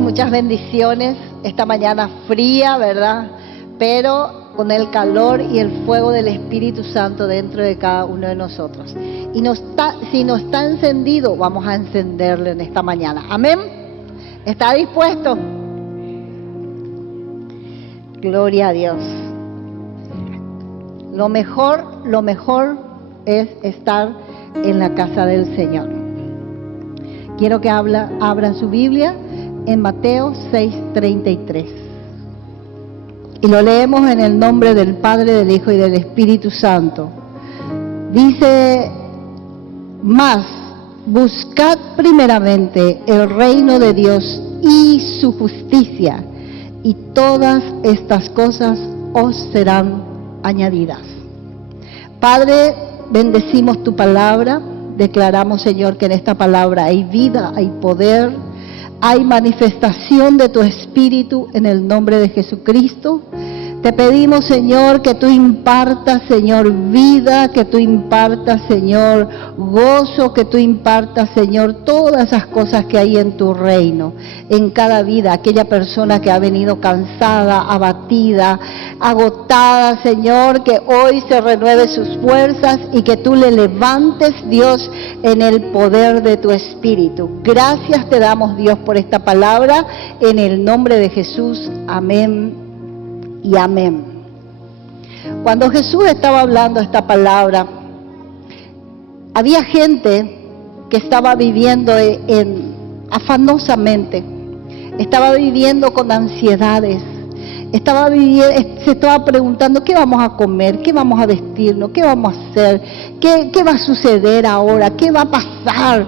muchas bendiciones. Esta mañana fría, ¿verdad? Pero con el calor y el fuego del Espíritu Santo dentro de cada uno de nosotros. Y si no está encendido, vamos a encenderlo en esta mañana. Amén. ¿Está dispuesto? Gloria a Dios. Lo mejor es estar en la casa del Señor. Quiero que abran su Biblia en Mateo 6:33. Y lo leemos en el nombre del Padre, del Hijo y del Espíritu Santo. Dice: mas buscad primeramente el reino de Dios y su justicia, y todas estas cosas os serán añadidas. Padre, bendecimos tu palabra. Declaramos, Señor, que en esta palabra hay vida, hay poder, hay manifestación de tu Espíritu en el nombre de Jesucristo. Te pedimos, Señor, que tú impartas, Señor, vida, que tú impartas, Señor, gozo, que tú impartas, Señor, todas esas cosas que hay en tu reino, en cada vida, aquella persona que ha venido cansada, abatida, agotada, Señor, que hoy se renueve sus fuerzas y que tú le levantes, Dios, en el poder de tu Espíritu. Gracias te damos, Dios, por esta palabra, en el nombre de Jesús. Amén y amén. Cuando Jesús estaba hablando esta palabra, había gente que estaba viviendo afanosamente, estaba viviendo con ansiedades, se estaba preguntando: ¿qué vamos a comer? ¿Qué vamos a vestirnos? ¿Qué vamos a hacer? ¿Qué va a suceder ahora? ¿Qué va a pasar?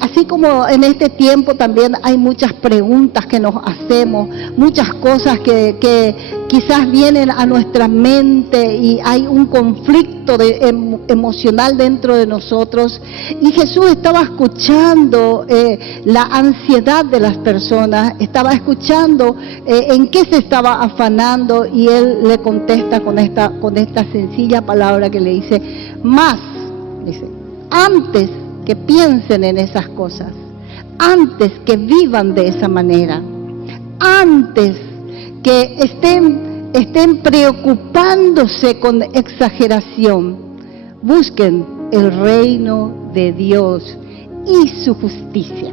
Así como en este tiempo también hay muchas preguntas que nos hacemos, muchas cosas que quizás vienen a nuestra mente y hay un conflicto emocional dentro de nosotros. Y Jesús estaba escuchando la ansiedad de las personas, estaba escuchando en qué se estaba afanando, y Él le contesta con esta sencilla palabra que le dice: más, dice, antes que piensen en esas cosas, antes que vivan de esa manera, antes que estén preocupándose con exageración, busquen el reino de Dios y su justicia,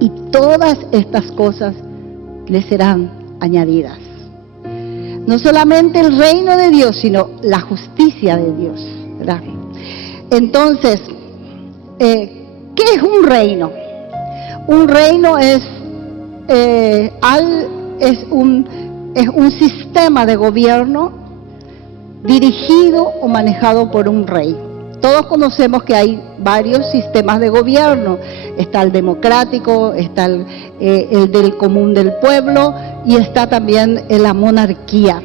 y todas estas cosas les serán añadidas. No solamente el reino de Dios, sino la justicia de Dios, ¿verdad? Entonces, ¿qué es un reino? Un reino es un sistema de gobierno dirigido o manejado por un rey. Todos conocemos que hay varios sistemas de gobierno. Está el democrático, está el del común del pueblo, y está también la monarquía.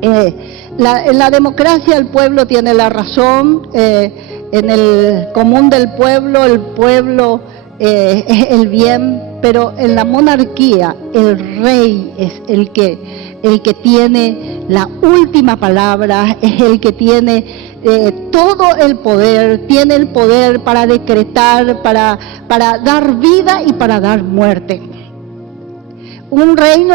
En la democracia el pueblo tiene la razón, en el común del pueblo el pueblo es el bien, pero en la monarquía el rey es el que tiene la última palabra, es el que tiene todo el poder, tiene el poder para decretar, para dar vida y para dar muerte. Un reino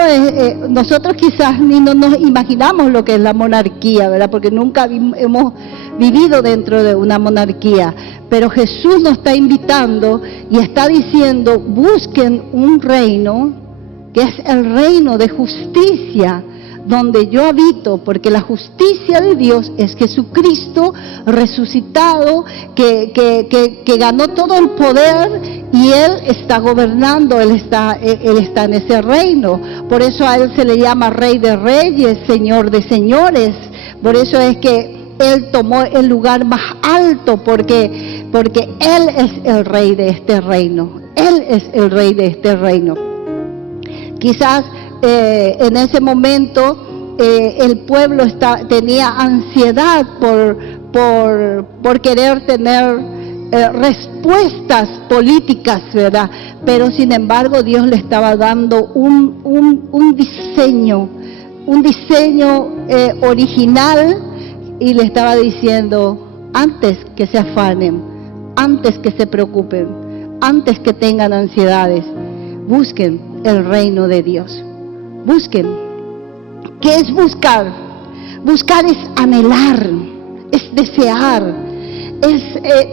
nosotros quizás ni no nos imaginamos lo que es la monarquía, ¿verdad? Porque nunca hemos vivido dentro de una monarquía. Pero Jesús nos está invitando y está diciendo: busquen un reino que es el reino de justicia, donde yo habito, porque la justicia de Dios es Jesucristo resucitado, que ganó todo el poder, y Él está gobernando, Él está en ese reino. Por eso a Él se le llama Rey de Reyes, Señor de Señores. Por eso es que Él tomó el lugar más alto, porque Él es el Rey de este reino. Él es el Rey de este reino. Quizás en ese momento el pueblo tenía ansiedad por querer tener respuestas políticas, ¿verdad? Pero sin embargo Dios le estaba dando un diseño original, y le estaba diciendo: antes que se afanen, antes que se preocupen, antes que tengan ansiedades, busquen el reino de Dios. Busquen. ¿Qué es buscar? Buscar es anhelar, es desear, es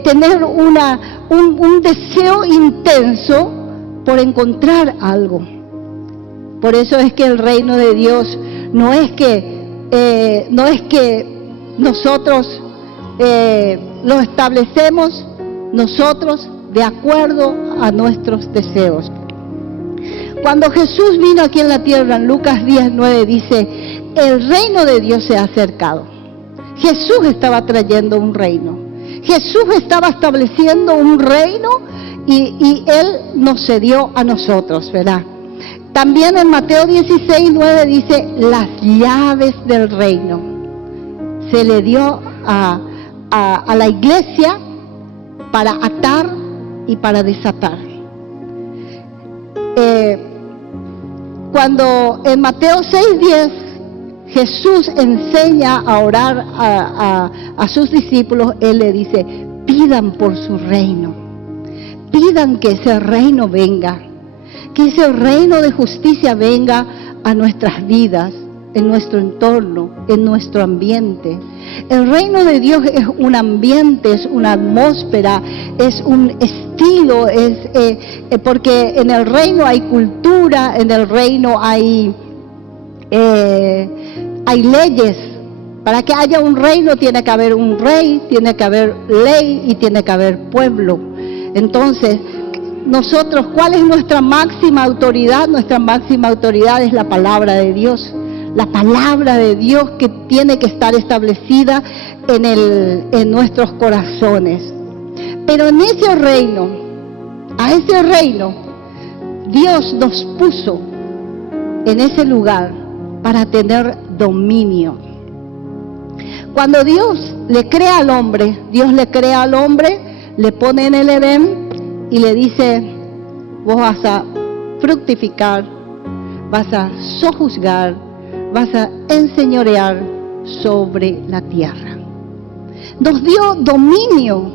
tener un deseo intenso por encontrar algo. Por eso es que el reino de Dios no es que nosotros lo establecemos nosotros de acuerdo a nuestros deseos. Cuando Jesús vino aquí en la tierra, en Lucas 10:9 dice, el reino de Dios se ha acercado. Jesús estaba trayendo un reino. Jesús estaba estableciendo un reino y Él nos cedió a nosotros, ¿verdad? También en Mateo 16:9 dice, las llaves del reino se le dio a la iglesia para atar y para desatar. Cuando en Mateo 6:10 Jesús enseña a orar a sus discípulos, Él le dice, pidan por su reino, pidan que ese reino venga, que ese reino de justicia venga a nuestras vidas, en nuestro entorno, en nuestro ambiente. El reino de Dios es un ambiente, es una atmósfera, es un estilo, porque en el reino hay cultura, en el reino hay leyes. Para que haya un reino tiene que haber un rey, tiene que haber ley y tiene que haber pueblo. Entonces, nosotros, ¿cuál es nuestra máxima autoridad? Nuestra máxima autoridad es la palabra de Dios. La palabra de Dios que tiene que estar establecida en nuestros corazones. Pero en ese reino, a ese reino, Dios nos puso en ese lugar para tener dominio. Cuando Dios le crea al hombre, le pone en el Edén y le dice, vos vas a fructificar, vas a sojuzgar, vas a enseñorear sobre la tierra. Nos dio dominio,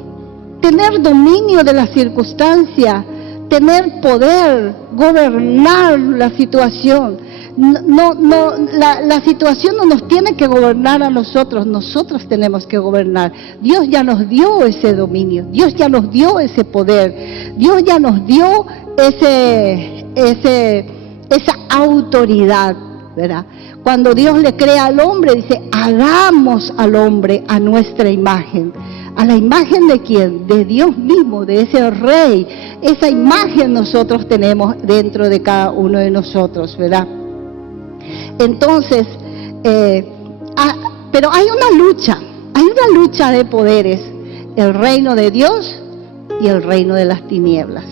tener dominio de la circunstancia, tener poder, gobernar la situación. La situación no nos tiene que gobernar a nosotros, nosotros tenemos que gobernar. Dios ya nos dio ese dominio, Dios ya nos dio ese poder, Dios ya nos dio esa autoridad, ¿verdad? Cuando Dios le crea al hombre, dice, hagamos al hombre a nuestra imagen. ¿A la imagen de quién? De Dios mismo, de ese rey. Esa imagen nosotros tenemos dentro de cada uno de nosotros, ¿verdad? Entonces, pero hay una lucha de poderes, el reino de Dios y el reino de las tinieblas,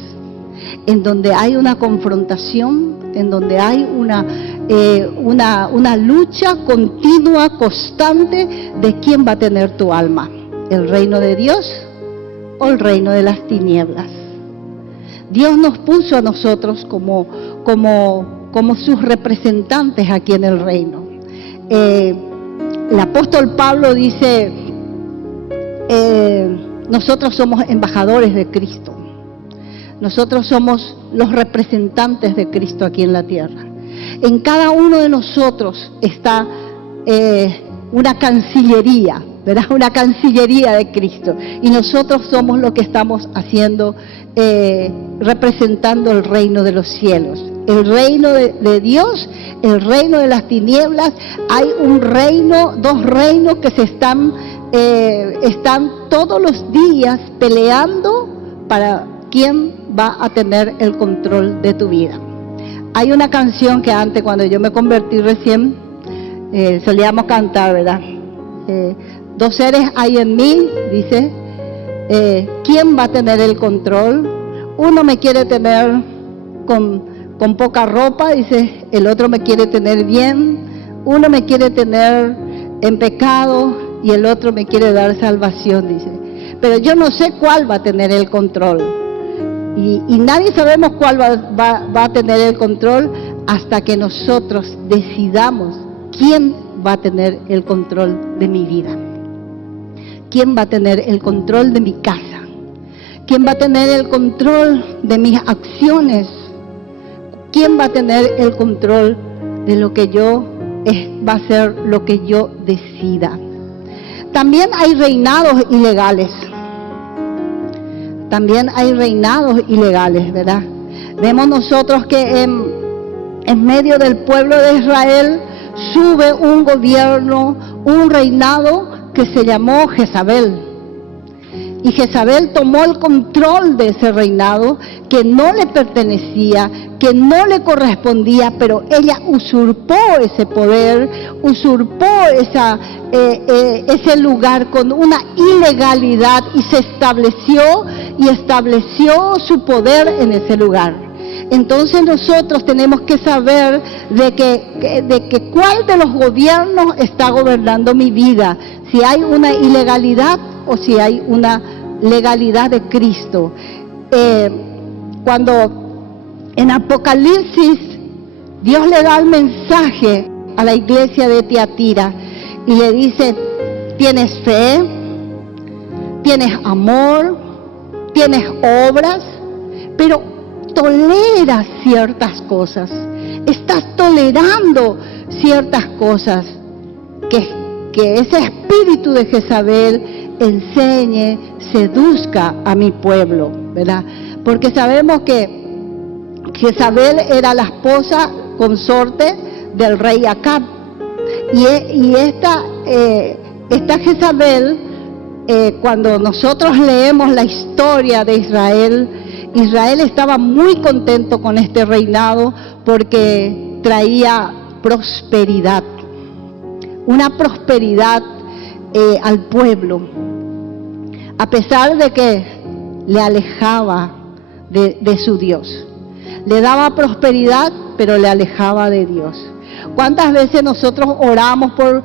en donde hay una confrontación, en donde hay una lucha continua, constante, de quién va a tener tu alma, el reino de Dios o el reino de las tinieblas. Dios nos puso a nosotros como sus representantes aquí en el reino. El apóstol Pablo dice, nosotros somos embajadores de Cristo. Nosotros somos los representantes de Cristo aquí en la tierra. En cada uno de nosotros está una cancillería, ¿verdad? Una cancillería de Cristo. Y nosotros somos lo que estamos haciendo, representando el reino de los cielos. El reino de Dios, el reino de las tinieblas. Hay un reino, dos reinos que se están todos los días peleando para quién va a tener el control de tu vida. Hay una canción que antes, cuando yo me convertí recién, solíamos cantar, ¿verdad? Dos seres hay en mí, dice, ¿quién va a tener el control? Uno me quiere tener con poca ropa, dice, el otro me quiere tener bien, uno me quiere tener en pecado y el otro me quiere dar salvación, dice. Pero yo no sé cuál va a tener el control. Y nadie sabemos cuál va a tener el control hasta que nosotros decidamos quién va a tener el control de mi vida. ¿Quién va a tener el control de mi casa? ¿Quién va a tener el control de mis acciones? ¿quién va a tener el control de lo que va a ser lo que yo decida? También hay reinados ilegales. También hay reinados ilegales, ¿verdad? Vemos nosotros que en medio del pueblo de Israel sube un gobierno, un reinado que se llamó Jezabel. Y Jezabel tomó el control de ese reinado que no le pertenecía, que no le correspondía, pero ella usurpó ese poder, usurpó ese lugar con una ilegalidad y se estableció su poder en ese lugar. Entonces nosotros tenemos que saber de que cuál de los gobiernos está gobernando mi vida, si hay una ilegalidad o si hay una legalidad de Cristo. Cuando en Apocalipsis Dios le da el mensaje a la iglesia de Tiatira y le dice: tienes fe, tienes amor, tienes obras, pero toleras ciertas cosas, estás tolerando ciertas cosas, que ese espíritu de Jezabel enseñe, seduzca a mi pueblo, ¿verdad? Porque sabemos que Jezabel era la esposa consorte del rey Acab, y esta Jezabel, cuando nosotros leemos la historia de Israel estaba muy contento con este reinado porque traía prosperidad, una prosperidad al pueblo, a pesar de que le alejaba de su Dios. Le daba prosperidad, pero le alejaba de Dios. ¿Cuántas veces nosotros oramos por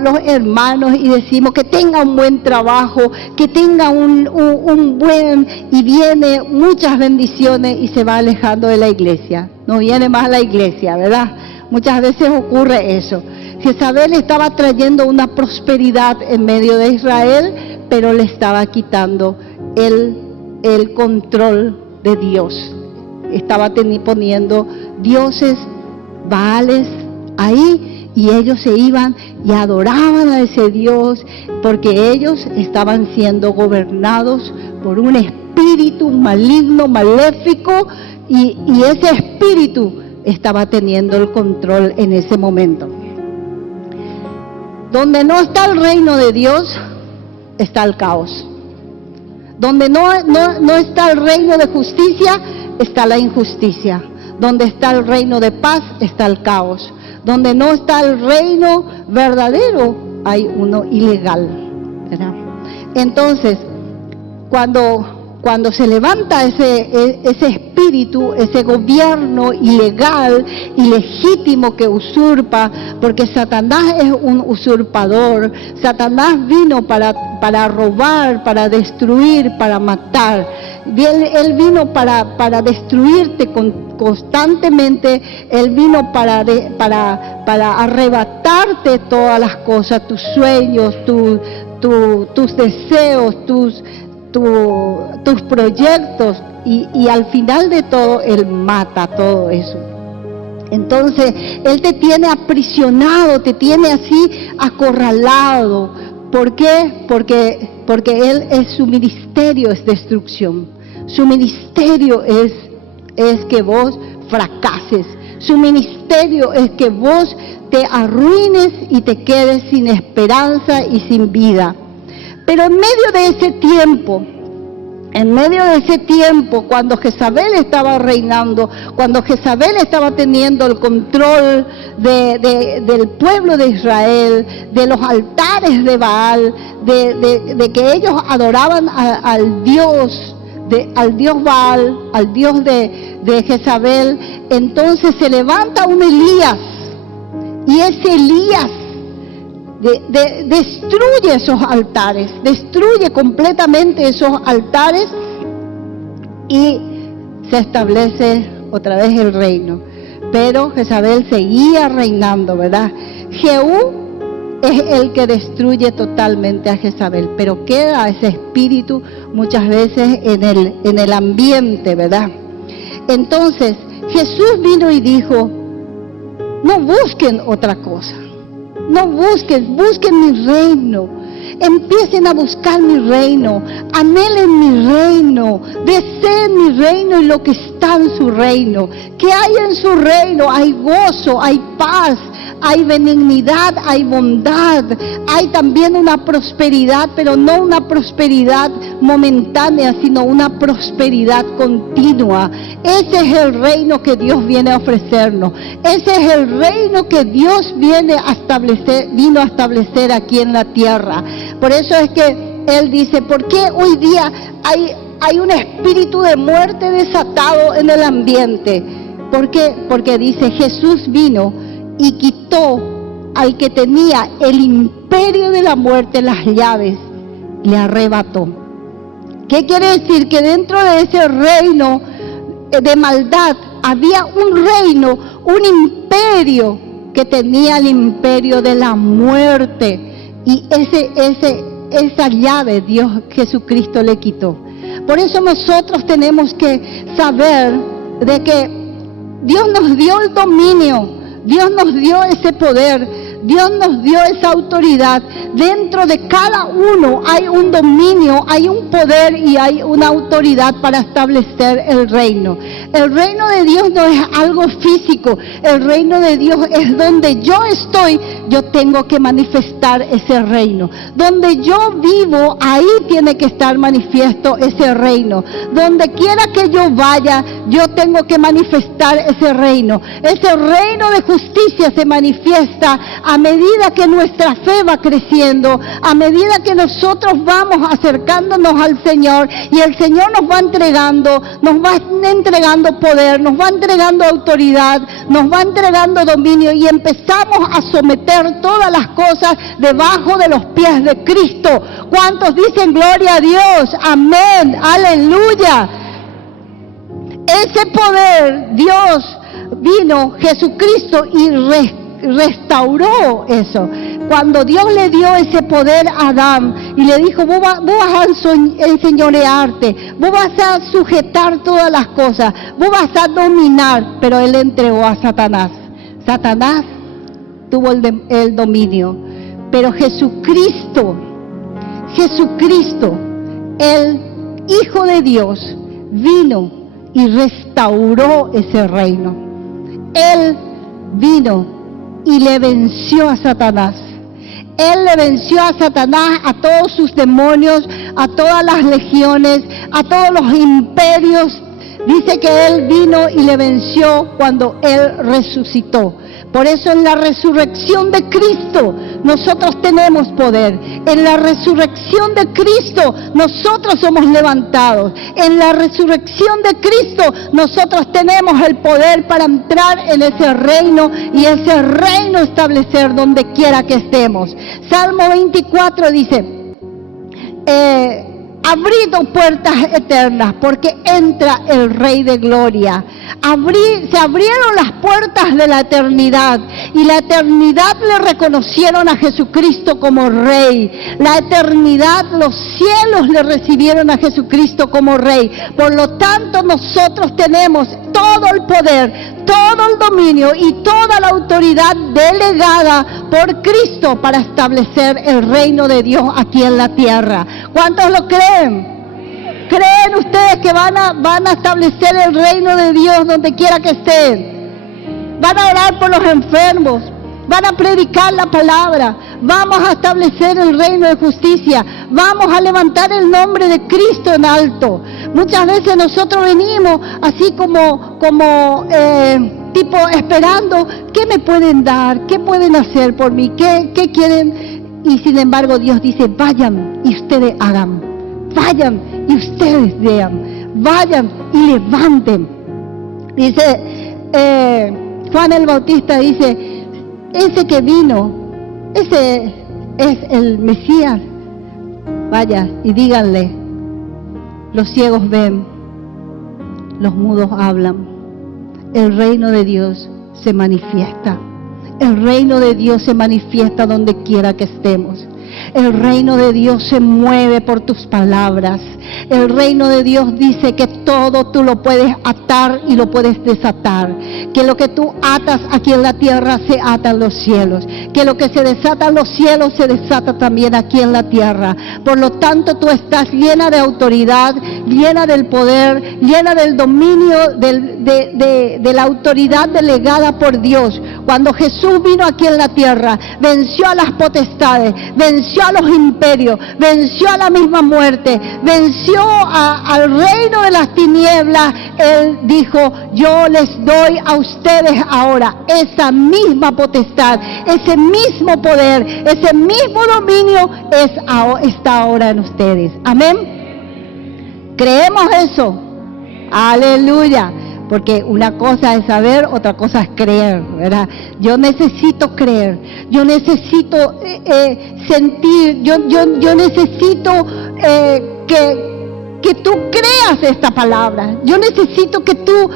los hermanos y decimos que tenga un buen trabajo, que tenga un buen, y viene muchas bendiciones y se va alejando de la iglesia? No viene más a la iglesia, ¿verdad? Muchas veces ocurre eso. Jezabel estaba trayendo una prosperidad en medio de Israel, pero le estaba quitando el control de Dios. Estaba poniendo dioses, Baales ahí, y ellos se iban y adoraban a ese Dios, porque ellos estaban siendo gobernados por un espíritu maligno, maléfico, y ese espíritu estaba teniendo el control en ese momento. Donde no está el reino de Dios, está el caos. Donde no está el reino de justicia, está la injusticia. Donde está el reino de paz, está el caos. Donde no está el reino verdadero, hay uno ilegal, ¿verdad? Entonces, cuando se levanta ese espíritu, ese gobierno ilegal, ilegítimo que usurpa, porque Satanás es un usurpador. Satanás vino para robar, para destruir, para matar. Él vino para destruirte constantemente. Él vino para arrebatarte todas las cosas, tus sueños, tus deseos, tus proyectos, y al final de todo Él mata todo eso. Entonces Él te tiene aprisionado, te tiene así acorralado. ¿Por qué? Porque su ministerio es destrucción. Su ministerio es que vos fracases. Su ministerio es que vos te arruines y te quedes sin esperanza y sin vida. Pero en medio de ese tiempo, cuando Jezabel estaba reinando, cuando Jezabel estaba teniendo el control del pueblo de Israel, de los altares de Baal, de que ellos adoraban al Dios Baal, al Dios de Jezabel, entonces se levanta un Elías, y ese Elías destruye esos altares, destruye completamente esos altares, y se establece otra vez el reino. Pero Jezabel seguía reinando, ¿verdad? Jehú es el que destruye totalmente a Jezabel, pero queda ese espíritu muchas veces en el ambiente, ¿verdad? Entonces, Jesús vino y dijo, no busquen otra cosa, no busquen mi reino. Empiecen a buscar mi reino, anhelen mi reino, deseen mi reino y lo que está en su reino. ¿Qué hay en su reino? Hay gozo, hay paz, hay benignidad, hay bondad, hay también una prosperidad, pero no una prosperidad momentánea, sino una prosperidad continua. Ese es el reino que Dios viene a ofrecernos. Ese es el reino que Dios vino a establecer aquí en la tierra. Por eso es que Él dice, ¿por qué hoy día hay un espíritu de muerte desatado en el ambiente? ¿Por qué? Porque dice, Jesús vino y quitó al que tenía el imperio de la muerte, las llaves, le arrebató. ¿Qué quiere decir? Que dentro de ese reino de maldad había un reino, un imperio que tenía el imperio de la muerte. Y esa llave Dios Jesucristo le quitó. Por eso nosotros tenemos que saber de que Dios nos dio el dominio, Dios nos dio ese poder, Dios nos dio esa autoridad. Dentro de cada uno hay un dominio, hay un poder y hay una autoridad para establecer el reino. El reino de Dios no es algo físico. El reino de Dios es donde yo estoy, yo tengo que manifestar ese reino. Donde yo vivo, ahí tiene que estar manifiesto ese reino. Donde quiera que yo vaya, yo tengo que manifestar ese reino. Ese reino de justicia se manifiesta a medida que nuestra fe va creciendo, a medida que nosotros vamos acercándonos al Señor y el Señor nos va entregando poder, nos va entregando autoridad, nos va entregando dominio y empezamos a someter todas las cosas debajo de los pies de Cristo. ¿Cuántos dicen gloria a Dios? Amén, aleluya. Ese poder, Dios vino, Jesucristo, y restauró eso. Cuando Dios le dio ese poder a Adán y le dijo, vos vas a enseñorearte, vos vas a sujetar todas las cosas, vos vas a dominar, pero Él entregó a Satanás. Satanás tuvo el dominio, pero Jesucristo, el Hijo de Dios, vino y restauró ese reino. Él vino y le venció a Satanás. Él le venció a Satanás, a todos sus demonios, a todas las legiones, a todos los imperios. Dice que Él vino y le venció cuando Él resucitó. Por eso en la resurrección de Cristo nosotros tenemos poder. En la resurrección de Cristo nosotros somos levantados. En la resurrección de Cristo nosotros tenemos el poder para entrar en ese reino y ese reino establecer donde quiera que estemos. Salmo 24 dice, abrid puertas eternas, porque entra el Rey de Gloria. Se abrieron las puertas de la eternidad, y la eternidad le reconocieron a Jesucristo como Rey. La eternidad, los cielos le recibieron a Jesucristo como Rey. Por lo tanto, nosotros tenemos todo el poder, todo el dominio y toda la autoridad delegada por Cristo para establecer el reino de Dios aquí en la tierra. ¿Cuántos lo creen? ¿Creen ustedes que van a establecer el reino de Dios donde quiera que estén? Van a orar por los enfermos, van a predicar la palabra, vamos a establecer el reino de justicia, vamos a levantar el nombre de Cristo en alto. Muchas veces nosotros venimos así como tipo esperando, ¿qué me pueden dar? ¿Qué pueden hacer por mí? ¿Qué quieren? Y sin embargo Dios dice, vayan y ustedes hagan, vayan y ustedes vean, vayan y levanten. Dice Juan el Bautista, dice, ese que vino, ese es el Mesías. Vaya y díganle, los ciegos ven, los mudos hablan. El reino de Dios se manifiesta. El reino de Dios se manifiesta donde quiera que estemos. El reino de Dios se mueve por tus palabras. El reino de Dios dice que todo tú lo puedes atar y lo puedes desatar. Que lo que tú atas aquí en la tierra se ata en los cielos. Que lo que se desata en los cielos se desata también aquí en la tierra. Por lo tanto, tú estás llena de autoridad, llena del poder, llena del dominio, de la autoridad delegada por Dios. Cuando Jesús vino aquí en la tierra, venció a las potestades, venció a los imperios, venció a la misma muerte, venció al reino de las tinieblas. Él dijo: yo les doy a ustedes ahora esa misma potestad, ese mismo poder, ese mismo dominio está ahora en ustedes. Amén. ¿Creemos eso? Aleluya. Porque una cosa es saber, otra cosa es creer, ¿verdad? Yo necesito creer, yo necesito sentir, yo necesito que tú creas esta palabra. Yo necesito que tú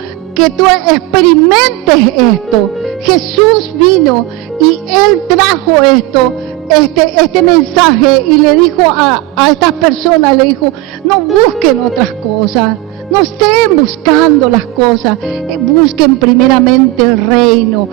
experimentes esto. Jesús vino y Él trajo este mensaje y le dijo a estas personas, le dijo: no busquen otras cosas. No estén buscando las cosas, busquen primeramente el reino,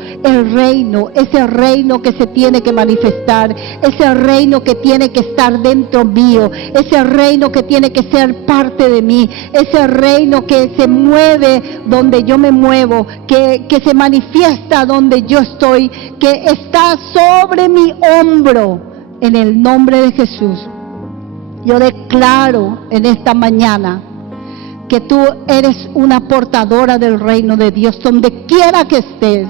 ese reino que se tiene que manifestar, ese reino que tiene que estar dentro mío, ese reino que tiene que ser parte de mí, ese reino que se mueve donde yo me muevo, que se manifiesta donde yo estoy, que está sobre mi hombro. En el nombre de Jesús, yo declaro en esta mañana que tú eres una portadora del reino de Dios. Donde quiera que estés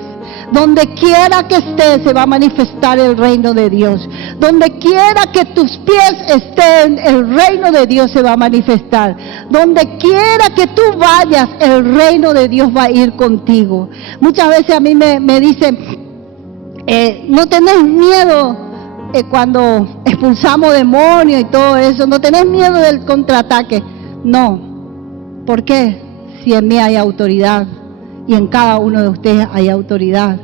se va a manifestar el reino de Dios. Donde quiera que tus pies estén, el reino de Dios se va a manifestar. Donde quiera que tú vayas, el reino de Dios va a ir contigo. Muchas veces a mí me dicen: no tenés miedo cuando expulsamos demonios y todo eso, no tenés miedo del contraataque. No. ¿Por qué? Si en mí hay autoridad y en cada uno de ustedes hay autoridad.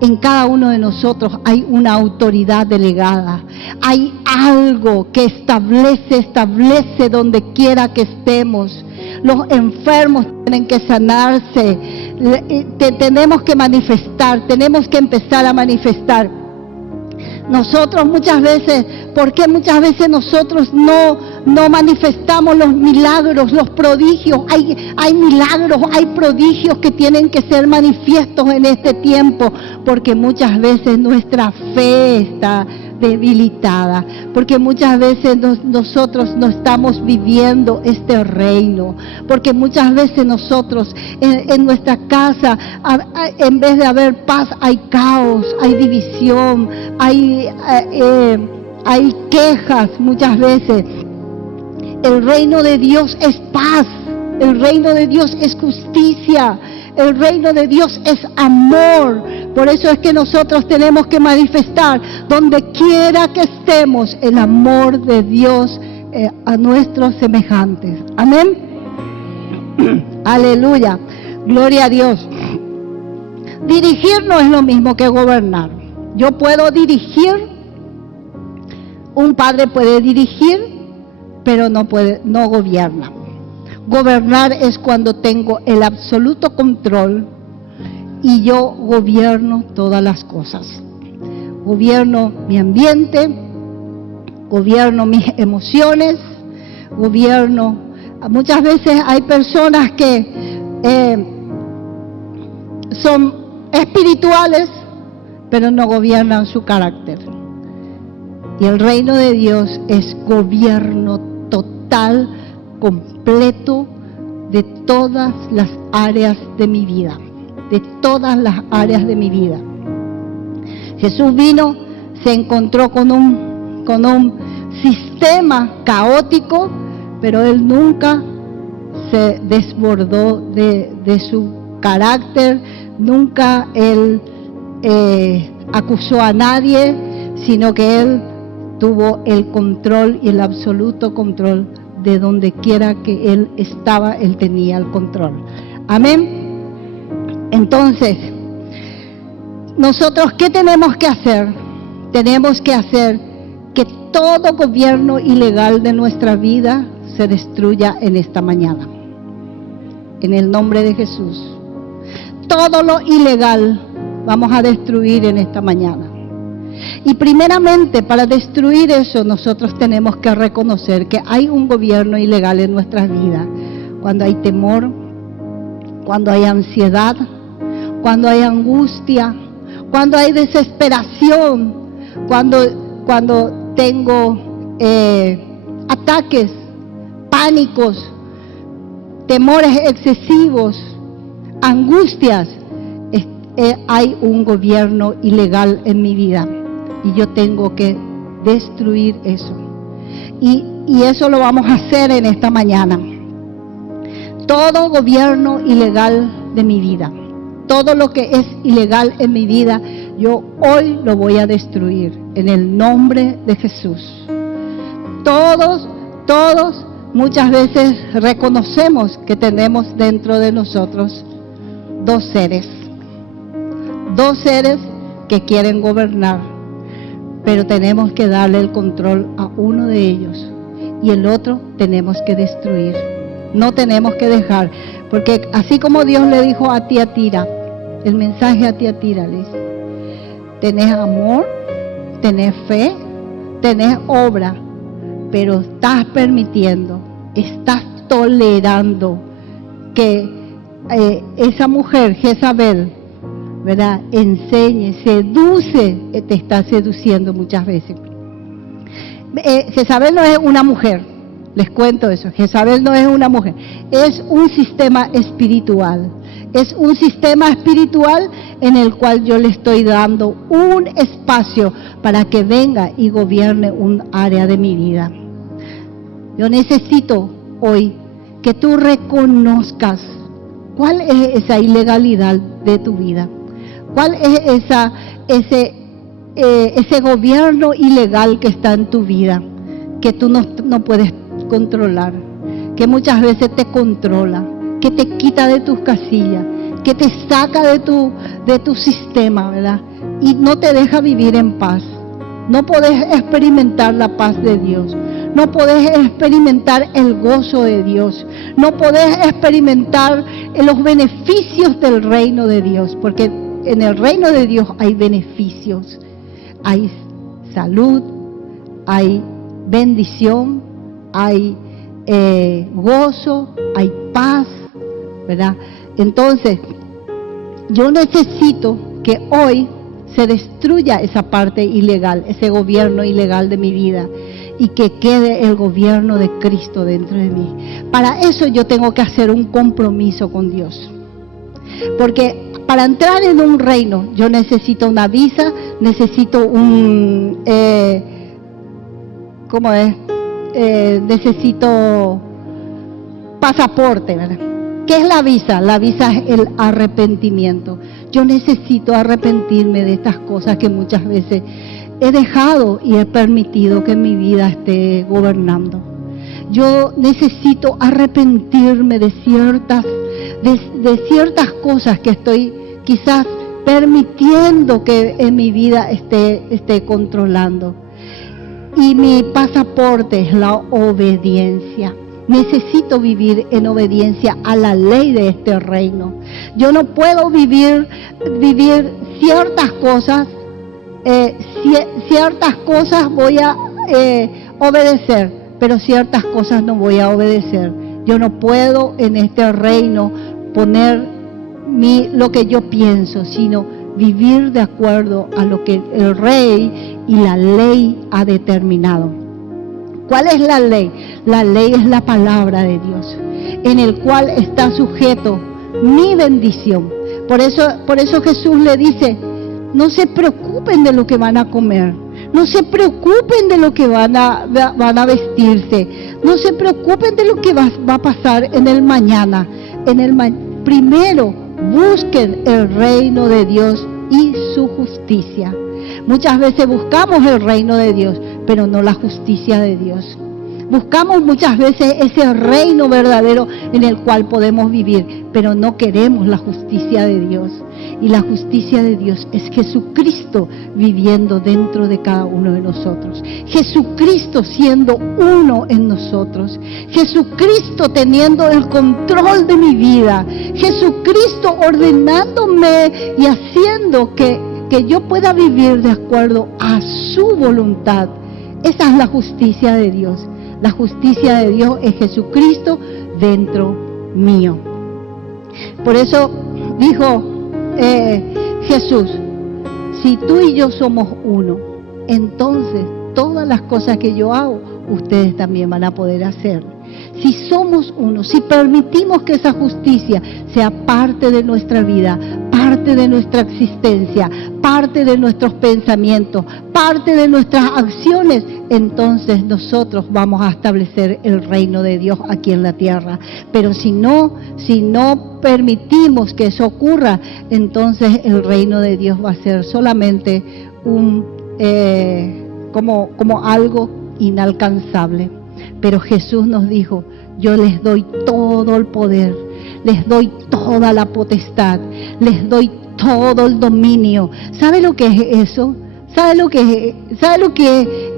En cada uno de nosotros hay una autoridad delegada. Hay algo que establece donde quiera que estemos. Los enfermos tienen que sanarse. Tenemos que manifestar, tenemos que empezar a manifestar. Nosotros muchas veces, ¿por qué muchas veces nosotros no manifestamos los milagros, los prodigios? Hay milagros, hay prodigios que tienen que ser manifiestos en este tiempo, porque muchas veces nuestra fe está debilitada, porque muchas veces nosotros no estamos viviendo este reino, porque muchas veces nosotros en nuestra casa, en vez de haber paz, hay caos, hay división, hay quejas muchas veces. El reino de Dios es paz, el reino de Dios es justicia, el reino de Dios es amor. Por eso es que nosotros tenemos que manifestar donde quiera que estemos el amor de Dios a nuestros semejantes. Amén. Aleluya. Gloria a Dios. Dirigir no es lo mismo que gobernar. Yo puedo dirigir, un padre puede dirigir, pero no gobierna. Gobernar es cuando tengo el absoluto control y yo gobierno todas las cosas. Gobierno mi ambiente, gobierno mis emociones, gobierno. Muchas veces hay personas que son espirituales, pero no gobiernan su carácter. Y el reino de Dios es gobierno total, completo de todas las áreas de mi vida. De todas las áreas de mi vida. Jesús vino, se encontró con un sistema caótico, pero Él nunca se desbordó de su carácter, nunca Él acusó a nadie, sino que Él tuvo el control y el absoluto control de donde quiera que Él estaba, Él tenía el control. Amén. Entonces, nosotros, ¿qué tenemos que hacer? Tenemos que hacer que todo gobierno ilegal de nuestra vida se destruya en esta mañana. En el nombre de Jesús. Todo lo ilegal vamos a destruir en esta mañana. Y primeramente, para destruir eso, nosotros tenemos que reconocer que hay un gobierno ilegal en nuestras vidas. Cuando hay temor, cuando hay ansiedad, cuando hay angustia, cuando hay desesperación, cuando tengo ataques, pánicos, temores excesivos, angustias, hay un gobierno ilegal en mi vida y yo tengo que destruir eso. Y eso lo vamos a hacer en esta mañana. Todo gobierno ilegal de mi vida, todo lo que es ilegal en mi vida, yo hoy lo voy a destruir en el nombre de Jesús. Todos, muchas veces reconocemos que tenemos dentro de nosotros dos seres que quieren gobernar, pero tenemos que darle el control a uno de ellos y el otro tenemos que destruir. No tenemos que dejar, porque así como Dios le dijo a Tiatira, el mensaje a Tiatira le dice: tenés amor, tenés fe, tenés obra, pero estás permitiendo, estás tolerando que esa mujer, Jezabel, ¿verdad?, enseñe, seduce, te está seduciendo muchas veces. Jezabel no es una mujer, les cuento eso. Jezabel no es una mujer, es un sistema espiritual. Es un sistema espiritual en el cual yo le estoy dando un espacio para que venga y gobierne un área de mi vida. Yo necesito hoy que tú reconozcas cuál es esa ilegalidad de tu vida. ¿Cuál es ese gobierno ilegal que está en tu vida, que tú no puedes controlar, que muchas veces te controla, que te quita de tus casillas, que te saca de tu sistema, ¿verdad? Y no te deja vivir en paz. No podés experimentar la paz de Dios. No podés experimentar el gozo de Dios. No podés experimentar los beneficios del reino de Dios, porque en el reino de Dios hay beneficios. Hay salud, hay bendición, hay gozo, hay paz, ¿verdad? Entonces, yo necesito que hoy se destruya esa parte ilegal, ese gobierno ilegal de mi vida, y que quede el gobierno de Cristo dentro de mí. Para eso yo tengo que hacer un compromiso con Dios. Porque para entrar en un reino, yo necesito una visa, necesito necesito pasaporte, ¿verdad? ¿Qué es la visa? La visa es el arrepentimiento. Yo necesito arrepentirme de estas cosas que muchas veces he dejado y he permitido que mi vida esté gobernando. Yo necesito arrepentirme de ciertas cosas que estoy quizás permitiendo que en mi vida esté controlando. Y mi pasaporte es la obediencia. Necesito vivir en obediencia a la ley de este reino. Yo no puedo vivir ciertas cosas, ciertas cosas voy a obedecer, pero ciertas cosas no voy a obedecer. Yo no puedo en este reino poner lo que yo pienso, sino vivir de acuerdo a lo que el rey y la ley ha determinado. ¿Cuál es la ley? La ley es la palabra de Dios, en el cual está sujeto mi bendición. Por eso Jesús le dice: no se preocupen de lo que van a comer, no se preocupen de lo que van a vestirse, no se preocupen de lo que va a pasar en el mañana. Primero busquen el reino de Dios y su justicia. Muchas veces buscamos el reino de Dios, pero no la justicia de Dios. Buscamos muchas veces ese reino verdadero en el cual podemos vivir, pero no queremos la justicia de Dios. Y la justicia de Dios es Jesucristo viviendo dentro de cada uno de nosotros. Jesucristo siendo uno en nosotros. Jesucristo teniendo el control de mi vida. Jesucristo ordenándome y haciendo que yo pueda vivir de acuerdo a su voluntad. Esa es la justicia de Dios. La justicia de Dios es Jesucristo dentro mío. Por eso dijo Jesús, si tú y yo somos uno, entonces todas las cosas que yo hago, ustedes también van a poder hacer. Si somos uno, si permitimos que esa justicia sea parte de nuestra vida, parte de nuestra existencia, parte de nuestros pensamientos, parte de nuestras acciones, entonces nosotros vamos a establecer el reino de Dios aquí en la tierra. Pero si no permitimos que eso ocurra, entonces el reino de Dios va a ser solamente como algo inalcanzable. Pero Jesús nos dijo, yo les doy todo el poder, les doy toda la potestad, les doy todo el dominio. ¿Sabe lo que es eso? ¿Sabe lo que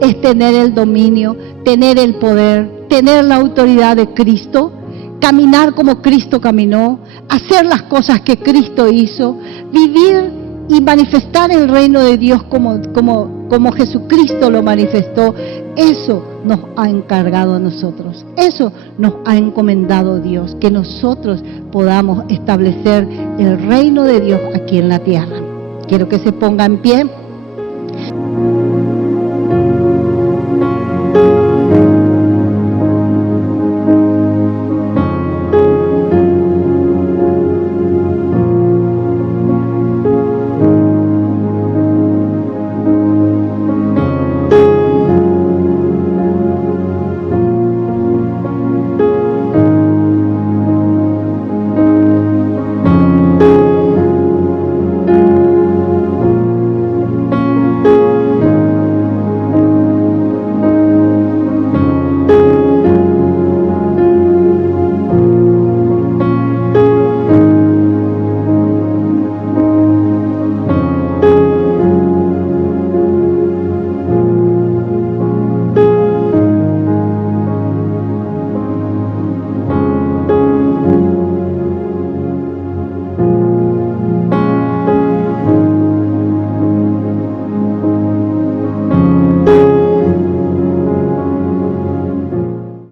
es tener el dominio, tener el poder, tener la autoridad de Cristo? Caminar como Cristo caminó, hacer las cosas que Cristo hizo, vivir y manifestar el reino de Dios como Jesucristo lo manifestó. Eso nos ha encargado a nosotros, eso nos ha encomendado Dios, que nosotros podamos establecer el reino de Dios aquí en la tierra. Quiero que se ponga en pie.